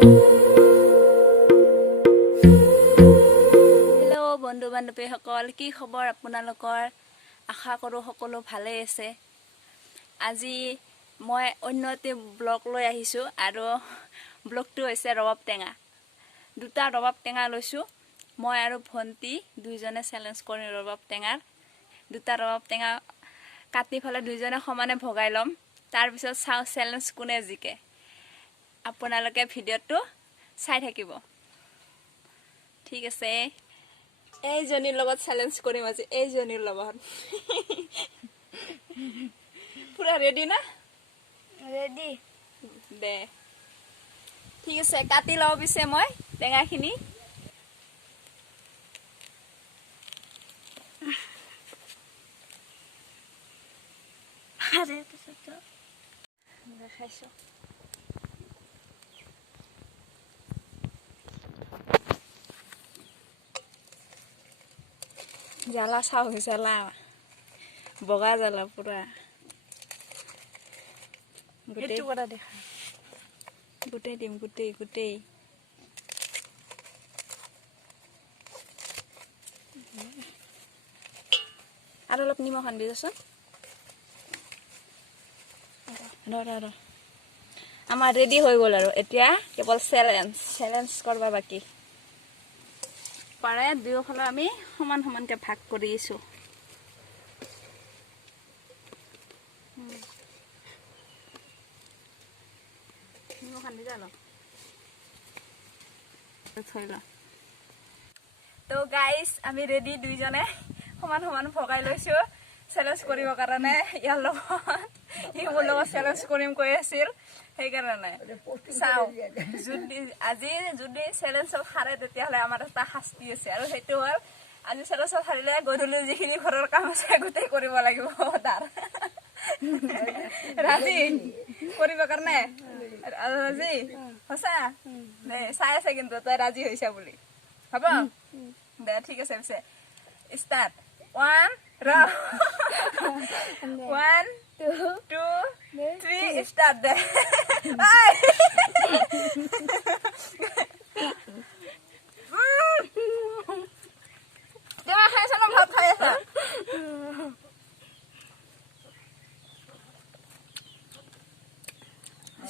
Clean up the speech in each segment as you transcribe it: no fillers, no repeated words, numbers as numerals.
Hello' বন্ধু বান্ধৱীসকল, কি খবৰ আপোনালোকৰ? আশা কৰোঁ সকলো ভালেই আছে। আজি মই অন্য এটি ব্লগ লৈ আহিছোঁ আৰু ব্লগটো হৈছে ৰবাব টেঙা। দুটা ৰবাব টেঙা লৈছোঁ। মই আৰু ভণ্টি দুইজনে চেলেঞ্জ কৰিম ৰবাব টেঙাৰ। দুটা ৰবাব টেঙা কাটি পেলাই দুইজনে সমানে ভগাই ল'ম। তাৰপিছত চাওঁ চেলেঞ্জ কোনে জিকে। আপোনালোকে ভিডিঅ'টো চাই থাকিব। ঠিক আছে, এইজনীৰ লগত চেলেঞ্জ কৰিম আজি, এইজনীৰ লগত। পুৰা ৰেডি না? ৰেডি। দে ঠিক আছে, কাটি লওঁ পিছে মই টেঙাখিনি। দেখাইছোঁ। জ্বালা চাও জ্বালা, বগা জ্বালা পুৰা। এইটো কৰা দেখা। গোটেই দিম, গোটেই গোটেই। আৰু অলপ নিমখ আনবি দেচোন। আমাৰ ৰেডি হৈ গ'ল আৰু এতিয়া কেৱল চেলেঞ্জ কৰিব বাকী। পাৰে দুয়োফালে আমি সমান সমানকে ভাগ কৰি দিছোঁ। নিমখ আনবি যা অলপ। থৈ ল। তো গাইজ, আমি ৰেডি, দুইজনে সমান সমান ভগাই লৈছোঁ চেলেঞ্জ কৰিবৰ কাৰণে। ইয়াৰ লগত ই মোৰ লগত চেলেঞ্জ কৰিম কৈ আছিল, সেইকাৰণে চাওঁ আজি যদি চেলেঞ্জত হাৰে তেতিয়াহ'লে আমাৰ এটা শাস্তি আছে, আৰু সেইটো হ'ল আজি চেলেঞ্জত হাৰিলে গধূলি যিখিনি ঘৰৰ কাম আছে গোটেই কৰিব লাগিব তাৰ। ৰাজি কৰিব কাৰণে? ৰাজি সঁচা? চাই আছে কিন্তু তই ৰাজি হৈছা বুলি। হ'ব দে, ঠিক আছে। পিছে ষ্টাৰ্ট। 1 2 3 ষ্টাৰ্ট দে। টেঙা খাই আছা ন, ভাত খাই আছা?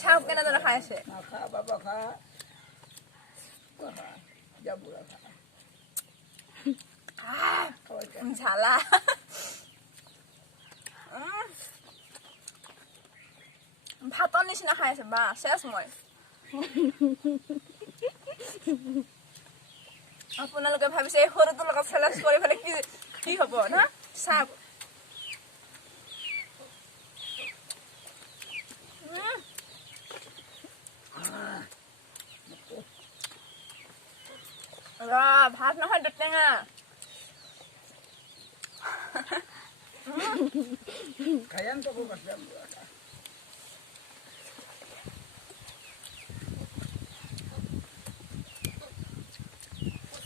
চাওক কেনেদৰে খাই আছে। ঝালা ভাতৰ নিচিনা খাই আছে বা চেছ। মই আপোনালোকে ভাবিছে এই সৰুটোৰ লগত চেলেঞ্জ কৰি পেলাই কি হ'ব না? চাওক ভাত নহয় টেঙা।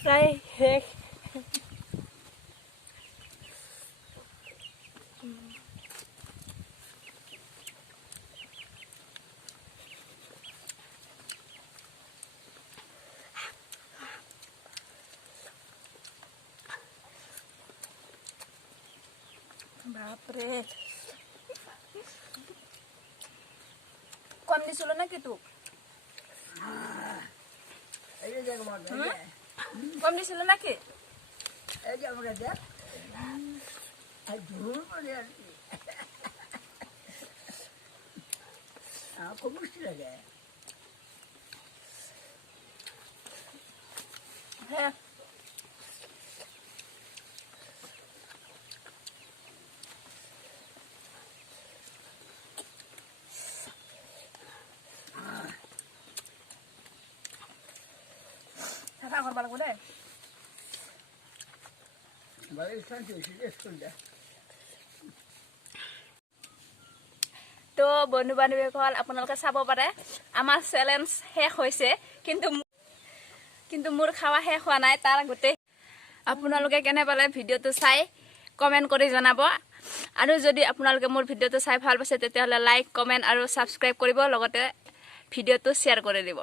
প্ৰায় শেষ। বাপৰে, কম দিছিলো নেকি তোক? কম দিছিলো নাকি? হ্যাঁ চাফা কৰিব লাগিব দেই। তো বন্ধু বান্ধৱীসকল, আপোনালোকে চাব পাৰে আমাৰ চেলেঞ্জ শেষ হৈছে, কিন্তু মোৰ খাৱা শেষ হোৱা নাই। তাৰ গোটেই আপোনালোকে কেনে পালে ভিডিঅ'টো চাই কমেণ্ট কৰি জনাব। আৰু যদি আপোনালোকে মোৰ ভিডিঅ'টো চাই ভাল পাইছে তেতিয়াহ'লে লাইক, কমেণ্ট আৰু ছাবস্ক্ৰাইব কৰিব, লগতে ভিডিঅ'টো শ্বেয়াৰ কৰি দিব।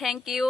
Thank U.